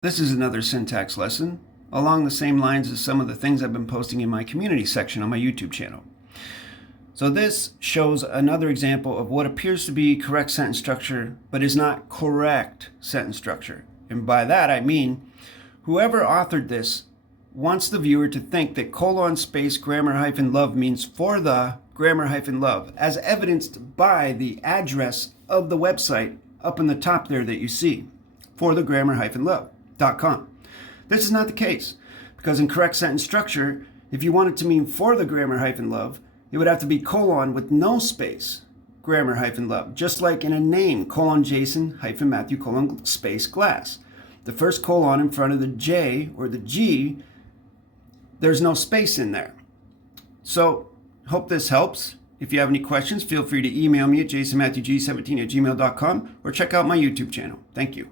This is another syntax lesson along the same lines as some of the things I've been posting in my community section on my YouTube channel. So this shows another example of what appears to be correct sentence structure, but is not correct sentence structure. And by that I mean, whoever authored this wants the viewer to think that colon space grammar hyphen love means for the grammar hyphen love, as evidenced by the address of the website up in the top there that you see, for the grammar hyphen love.com. This is not the case, because in correct sentence structure, if you want it to mean for the grammar hyphen love, it would have to be colon with no space, grammar hyphen love, just like in a name, colon Jason hyphen Matthew colon space glass. The first colon in front of the J or the G, there's no space in there. So, hope this helps. If you have any questions, feel free to email me at jasonmatthewg17@gmail.com or check out my YouTube channel. Thank you.